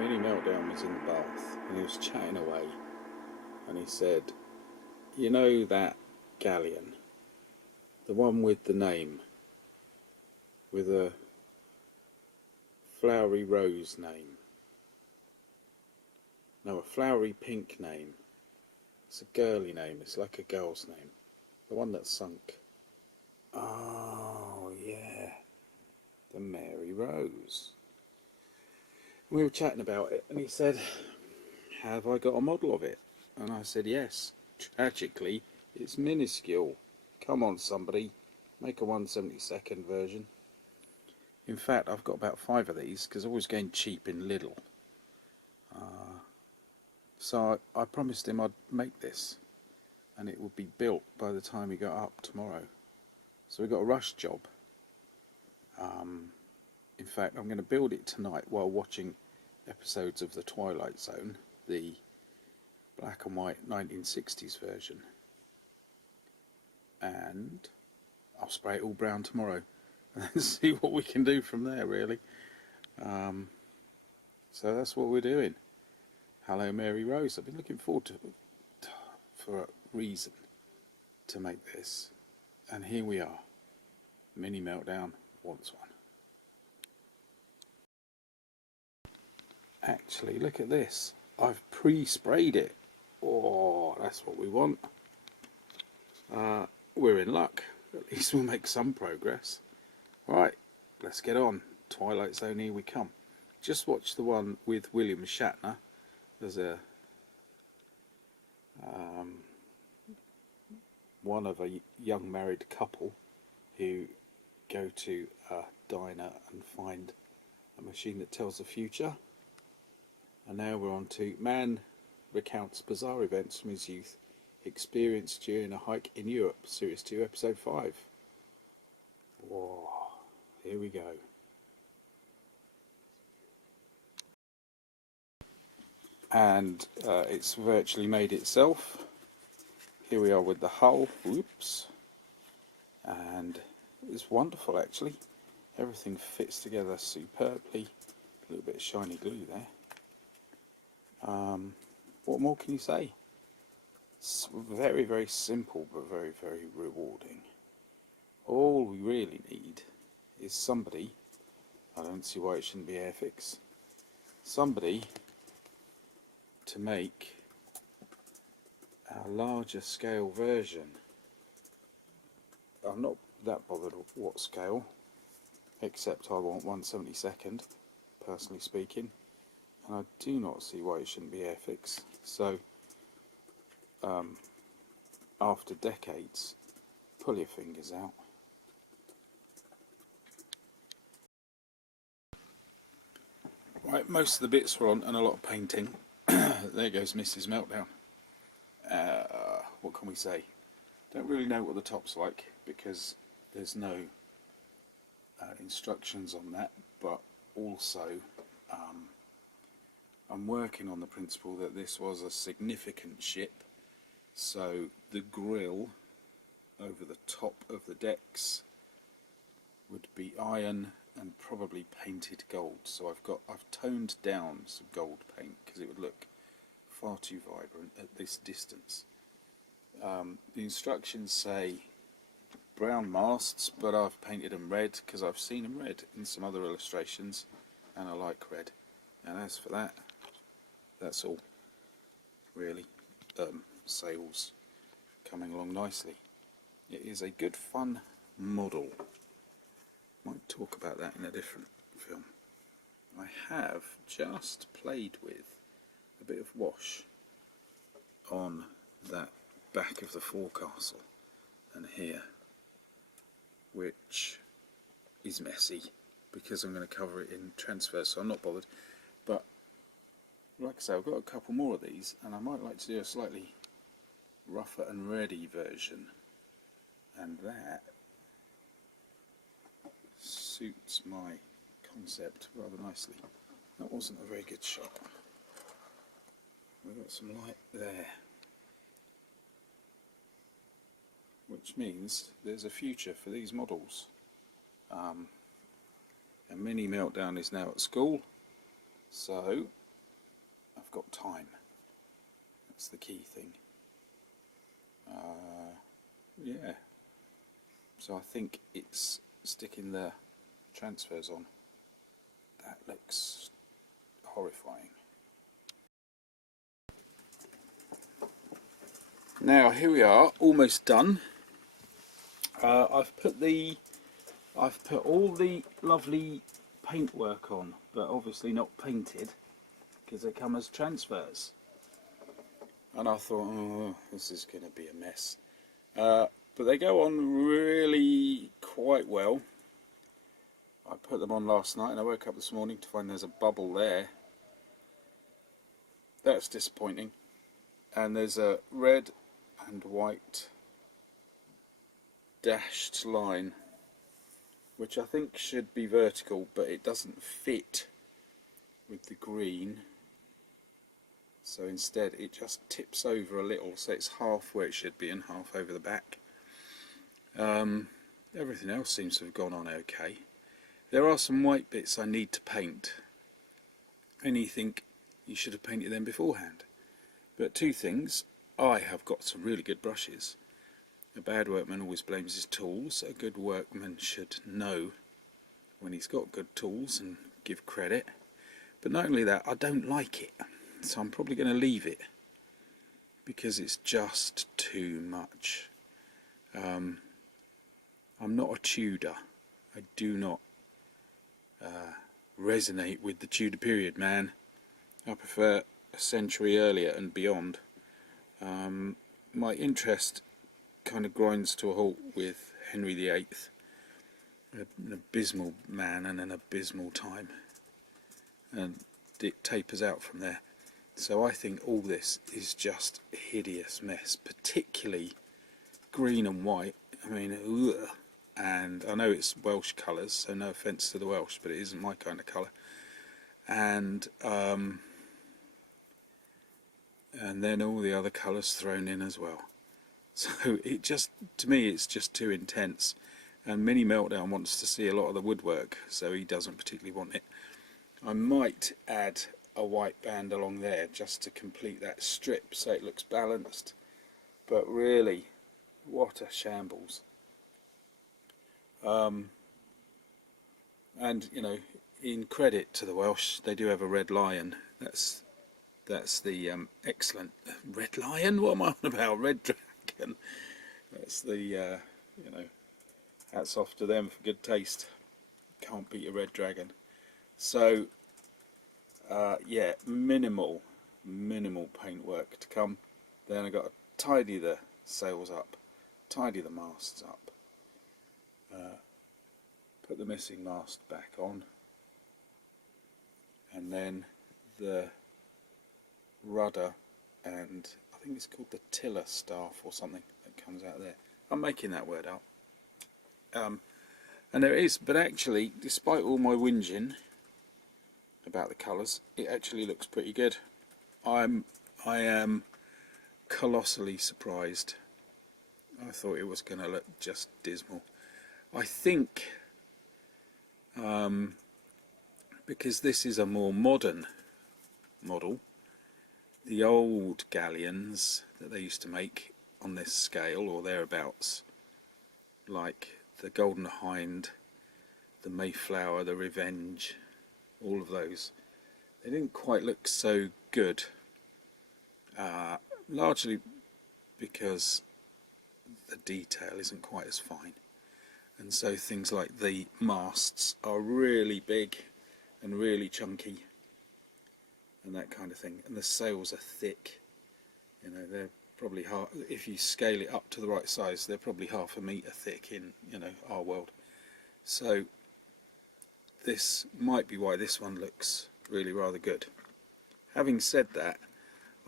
Minimeltdown was in the bath and he was chatting away, and he said, "You know that galleon, the one with the name, with a flowery rose name, no, a flowery pink name. It's a girly name. It's like a girl's name. The one that sunk." "Oh yeah, the Mary Rose." We were chatting about it, and he said, "Have I got a model of it?" And I said, "Yes. Tragically, it's minuscule. Come on, somebody, make a 1/72 version." In fact, I've got about 5 of these because I was going cheap in Lidl. So I promised him I'd make this, and it would be built by the time he got up tomorrow. So we got a rush job. In fact, I'm going to build it tonight while watching episodes of The Twilight Zone, the black and white 1960s version. And I'll spray it all brown tomorrow and then see what we can do from there, really. So that's what we're doing. Hello, Mary Rose. I've been looking forward to for a reason to make this. And here we are. Minimeltdown wants one. Actually, look at this. I've pre-sprayed it. Oh, that's what we want. We're in luck. At least we'll make some progress. Right, let's get on. Twilight Zone, here we come. Just watch the one with William Shatner. There's a one of a young married couple who go to a diner and find a machine that tells the future. And now we're on to man recounts bizarre events from his youth experienced during a hike in Europe, Series 2, Episode 5. Whoa, here we go. And it's virtually made itself. Here we are with the hull. Whoops. And it's wonderful, actually. Everything fits together superbly. A little bit of shiny glue there. What more can you say? It's very, very simple, but very, very rewarding. All we really need is somebody, I don't see why it shouldn't be Airfix, somebody to make a larger scale version. I'm not that bothered with what scale, except I want 1/72, personally speaking, and I do not see why it shouldn't be Airfix. So after decades, pull your fingers out. Right, most of the bits were on and a lot of painting. There goes Mrs. Meltdown. What can we say? Don't really know what the top's like because there's no instructions on that, but also I'm working on the principle that this was a significant ship, so the grille over the top of the decks would be iron and probably painted gold. So I've toned down some gold paint because it would look far too vibrant at this distance. The instructions say brown masts, but I've painted them red because I've seen them red in some other illustrations and I like red. And as for that, that's all really. Sails coming along nicely. It is a good fun model. Might talk about that in a different film. I have just played with a bit of wash on that back of the forecastle and here, which is messy because I'm going to cover it in transfer, so I'm not bothered. But like I say, I've got a couple more of these and I might like to do a slightly rougher and ready version, and that suits my concept rather nicely. That wasn't a very good shot. We've got some light there, which means there's a future for these models. And Minimeltdown is now at school, so I've got time. That's the key thing. Yeah. So I think it's sticking the transfers on. That looks horrifying. Now here we are, almost done. I've put all the lovely paintwork on, but obviously not painted because they come as transfers. And I thought, oh, this is going to be a mess. But they go on really quite well. I put them on last night and I woke up this morning to find there's a bubble there. That's disappointing. And there's a red and white dashed line, which I think should be vertical, but it doesn't fit with the green. So instead it just tips over a little, so it's half where it should be and half over the back. Everything else seems to have gone on okay. There are some white bits I need to paint, and you think you should have painted them beforehand. But two things: I have got some really good brushes. A bad workman always blames his tools. A good workman should know when he's got good tools and give credit. But not only that, I don't like it, so I'm probably going to leave it because it's just too much. I'm not a Tudor. I do not resonate with the Tudor period, man. I prefer a century earlier and beyond. My interest kind of grinds to a halt with Henry VIII, an abysmal man and an abysmal time, and it tapers out from there. So I think all this is just a hideous mess, particularly green and white. I mean, ugh. And I know it's Welsh colours, so no offence to the Welsh, but it isn't my kind of colour. And then all the other colours thrown in as well. So it just, to me, it's just too intense. And Minimeltdown wants to see a lot of the woodwork, so he doesn't particularly want it. I might add a white band along there just to complete that strip so it looks balanced. But really, what a shambles. And you know, in credit to the Welsh, they do have a red lion. That's the excellent red lion. What am I on about? Red dragon. That's the you know, hats off to them for good taste. Can't beat a red dragon. So yeah, minimal paintwork to come. Then I got to tidy the sails up, tidy the masts up. Put the missing mast back on, and then the rudder, and I think it's called the tiller staff or something that comes out there. I'm making that word up. And there is, but actually, despite all my whinging about the colours, it actually looks pretty good. I am colossally surprised. I thought it was going to look just dismal. I think because this is a more modern model, the old galleons that they used to make on this scale or thereabouts, like the Golden Hind, the Mayflower, the Revenge, all of those, they didn't quite look so good, largely because the detail isn't quite as fine. And so things like the masts are really big and really chunky and that kind of thing. And the sails are thick. You know, they're probably half, if you scale it up to the right size, they're probably half a metre thick in, you know, our world. So this might be why this one looks really rather good. Having said that,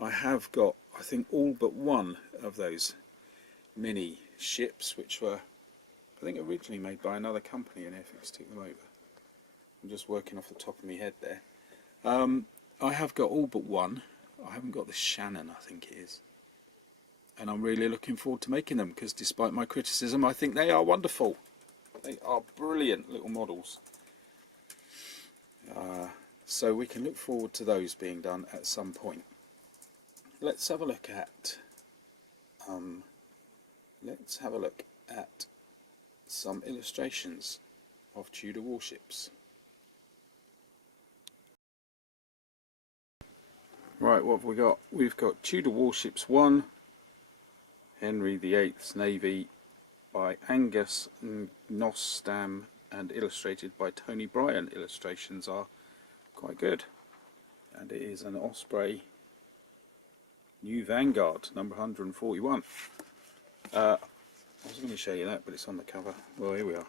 I have got, I think, all but one of those mini ships, which were, I think, originally made by another company, and Airfix took them over. I'm just working off the top of my head there. I have got all but one. I haven't got the Shannon, I think it is. And I'm really looking forward to making them, because despite my criticism, I think they are wonderful. They are brilliant little models. So we can look forward to those being done at some point. Let's have a look at some illustrations of Tudor warships. Right, what have we got? We've got Tudor Warships 1, Henry VIII's Navy, by Angus Nostam and illustrated by Tony Bryan. Illustrations are quite good. And it is an Osprey New Vanguard, number 141. I was going to show you that, but it's on the cover. Well, here we are.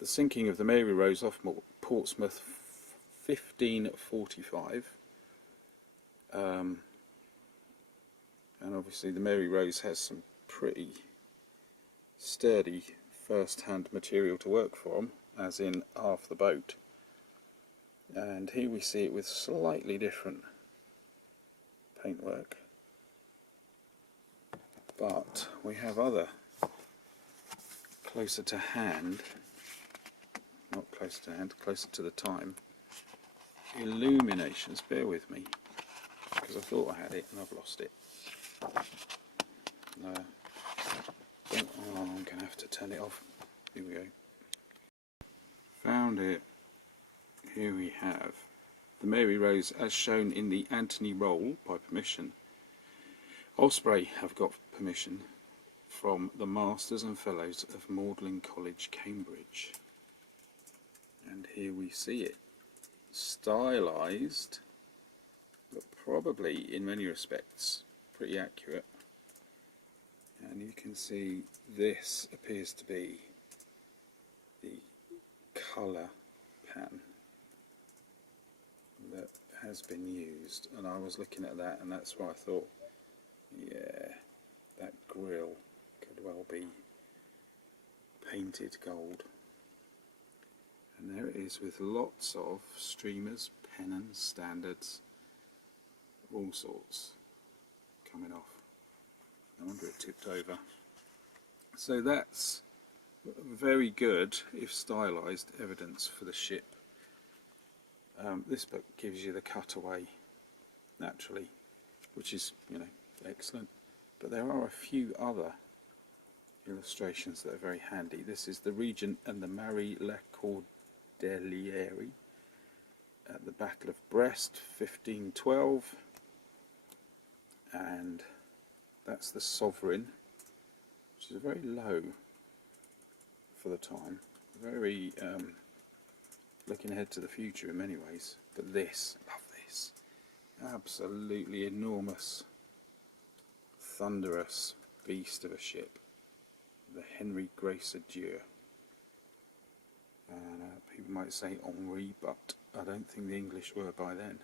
The sinking of the Mary Rose off Portsmouth, 1545. And obviously the Mary Rose has some pretty sturdy first-hand material to work from, as in half the boat. And here we see it with slightly different paintwork. But we have other closer to hand, not closer to hand, closer to the time, illuminations. Bear with me, because I thought I had it and I've lost it. No. Oh, I'm going to have to turn it off. Here we go. Found it. Here we have the Mary Rose as shown in the Anthony Roll by permission. Osprey have got permission from the Masters and Fellows of Magdalen College, Cambridge. And here we see it. Stylised, but probably in many respects pretty accurate. And you can see this appears to be the colour pattern that has been used, and I was looking at that and that's why I thought, yeah, that grille could well be painted gold. And there it is with lots of streamers, pennons, standards, all sorts coming off. No wonder it tipped over. So that's very good, if stylised, evidence for the ship. This book gives you the cutaway naturally, which is, you know, excellent. But there are a few other illustrations that are very handy. This is the Regent and the Marie Le Cordeliere at the Battle of Brest, 1512, and that's the Sovereign, which is very low for the time, very looking ahead to the future in many ways. But this, love this, absolutely enormous, thunderous beast of a ship, the Henry Grace Adieu. People might say Henri, but I don't think the English were by then.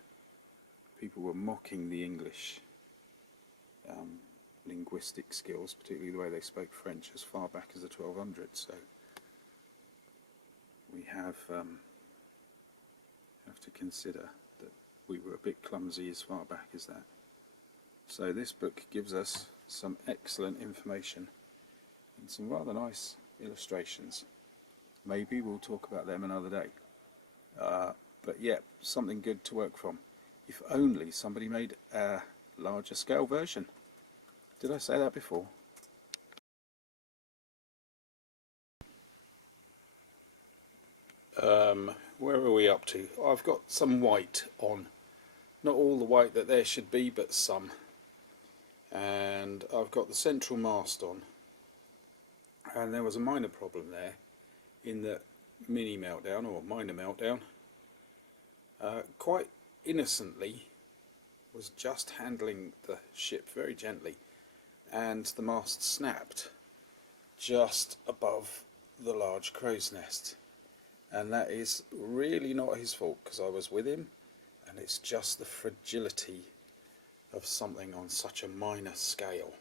People were mocking the English linguistic skills, particularly the way they spoke French, as far back as the 1200s. So we have to consider that we were a bit clumsy as far back as that. So this book gives us some excellent information and some rather nice illustrations. Maybe we'll talk about them another day. But yeah, something good to work from. If only somebody made a larger scale version. Did I say that before? Where are we up to? I've got some white on. Not all the white that there should be, but some. And I've got the central mast on. And there was a minor problem there in the mini meltdown, or minor meltdown, quite innocently was just handling the ship very gently, and the mast snapped just above the large crow's nest. And that is really not his fault, because I was with him, and it's just the fragility of something on such a minor scale.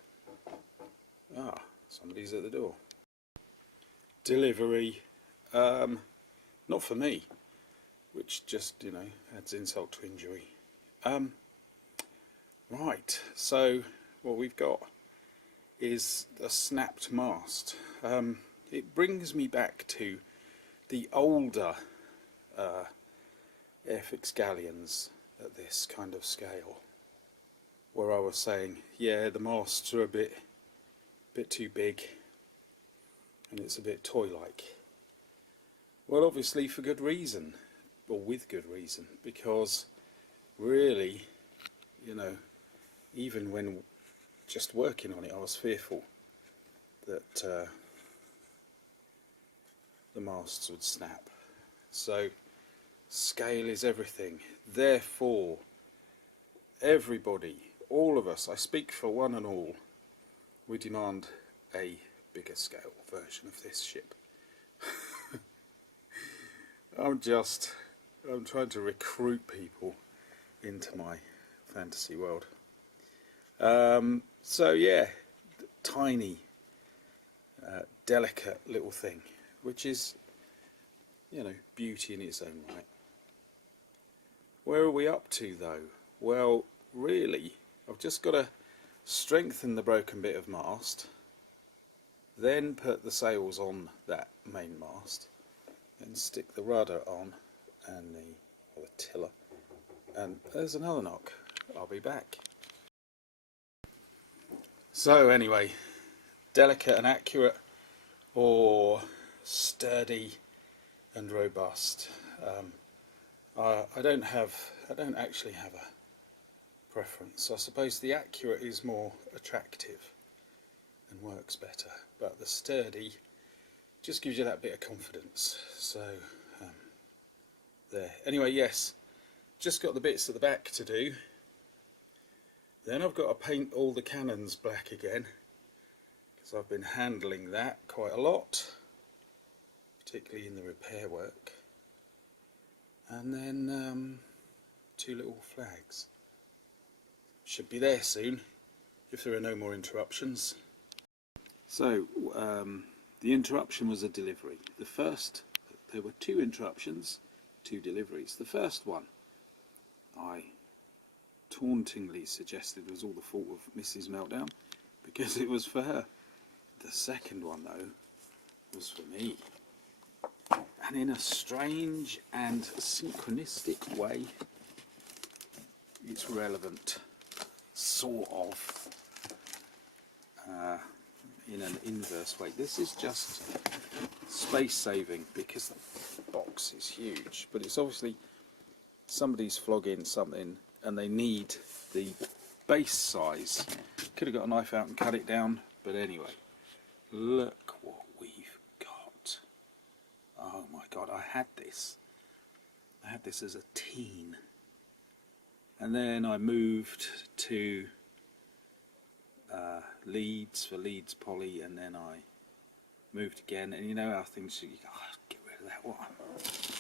Ah, somebody's at the door. Delivery, not for me, which just, you know, adds insult to injury. Right, so what we've got is a snapped mast. It brings me back to the older airfix galleons at this kind of scale, where I was saying, yeah, the masts are a bit too big and it's a bit toy-like. Well, obviously for good reason, or with good reason, because really, you know, even when just working on it, I was fearful that the masts would snap. So scale is everything. Therefore, everybody, all of us, I speak for one and all, we demand a bigger scale version of this ship. I'm trying to recruit people into my fantasy world. So yeah, tiny, delicate little thing, which is, you know, beauty in its own right. Where are we up to though? Well, really, I've just got to strengthen the broken bit of mast, then put the sails on that main mast, then stick the rudder on and the tiller. And there's another knock. I'll be back. So anyway, delicate and accurate, or sturdy and robust. I don't actually have a preference. I suppose the accurate is more attractive and works better, but the sturdy just gives you that bit of confidence. So there. Anyway, yes, just got the bits at the back to do. Then I've got to paint all the cannons black again, because I've been handling that quite a lot, particularly in the repair work. And then 2 little flags. Should be there soon, if there are no more interruptions. So, the interruption was a delivery. There were 2 interruptions, 2 deliveries. The first one, I tauntingly suggested was all the fault of Mrs. Meltdown, because it was for her. The second one, though, was for me. And in a strange and synchronistic way, it's relevant, sort of, in an inverse way. This is just space saving because the box is huge, but it's obviously somebody's flogging something and they need the base size. Could have got a knife out and cut it down, but anyway, look what we've got. Oh my god, I had this as a teen, and then I moved to Leeds for Leeds Poly, and then I moved again, and you know how things, you go, oh, get rid of that one.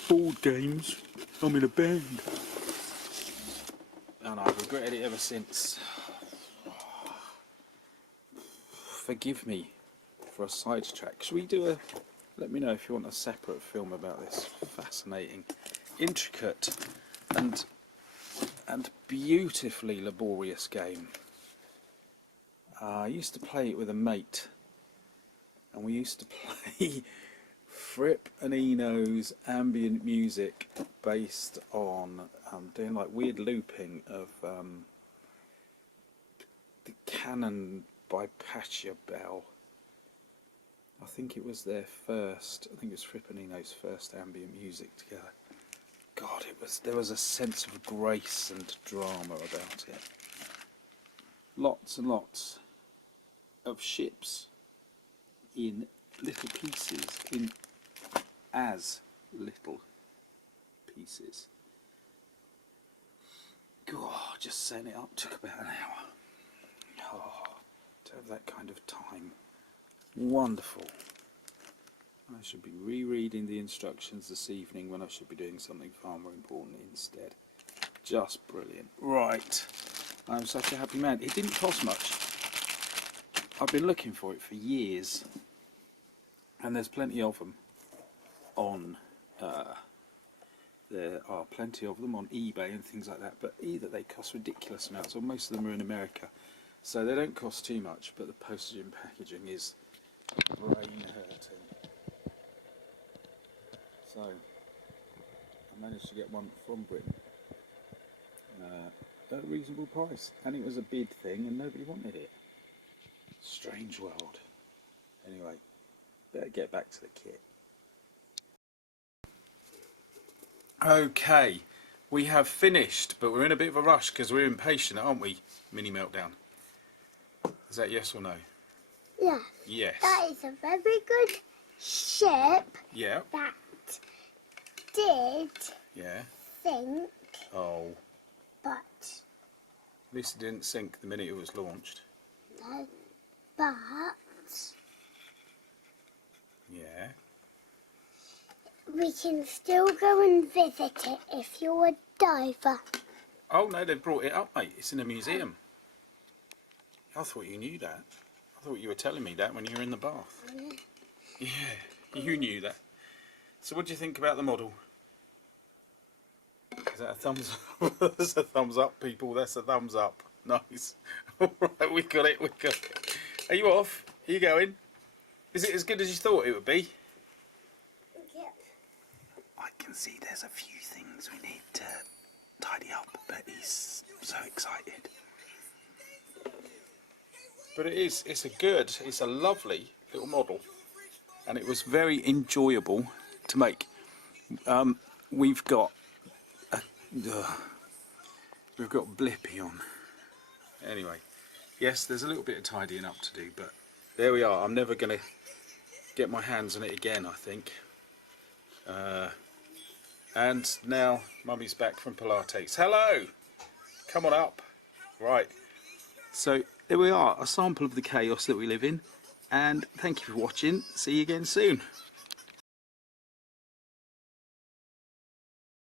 Board games, I'm in a band. And I've regretted it ever since. Forgive me for a sidetrack. Should we do let me know if you want a separate film about this fascinating, intricate and beautifully laborious game. I used to play it with a mate, and we used to play Fripp and Eno's ambient music based on doing like weird looping of the Canon by Pachelbel. I think it was their first. I think it was Fripp and Eno's first ambient music together. God, there was a sense of grace and drama about it. Lots and lots of ships in little pieces, in as little pieces. God, just setting it up took about an hour. Oh, to have that kind of time. Wonderful. I should be rereading the instructions this evening when I should be doing something far more important instead. Just brilliant. Right. I'm such a happy man. It didn't cost much. I've been looking for it for years, and there's plenty of them on there are plenty of them on eBay and things like that, but either they cost ridiculous amounts or most of them are in America, so they don't cost too much, but the postage and packaging is brain hurting. So managed to get one from Britain at a reasonable price, and it was a bid thing and nobody wanted it. Strange world. Anyway, better get back to the kit. Okay, we have finished, but we're in a bit of a rush because we're impatient, aren't we, Mini Meltdown? Is that yes or no? Yeah. Yes. That is a very good ship. Yeah. That did Yeah. sink, Oh. but At least it didn't sink the minute it was launched. no, but Yeah. we can still go and visit it if you're a diver. Oh no, they brought it up, mate. It's in a museum. I thought you knew that. I thought you were telling me that when you were in the bath. Yeah, you knew that. So what do you think about the model? Is that a thumbs up? That's a thumbs up, people. That's a thumbs up. Nice. Alright, we got it, we got it. Are you off? Are you going? Is it as good as you thought it would be? Yep. I can see there's a few things we need to tidy up, but he's so excited. But it's a lovely little model, and it was very enjoyable to make. We've got Blippy on. Anyway, yes, there's a little bit of tidying up to do, but there we are. I'm never going to get my hands on it again, I think. And now Mummy's back from Pilates. Hello! Come on up. Right. So there we are, a sample of the chaos that we live in. And thank you for watching. See you again soon.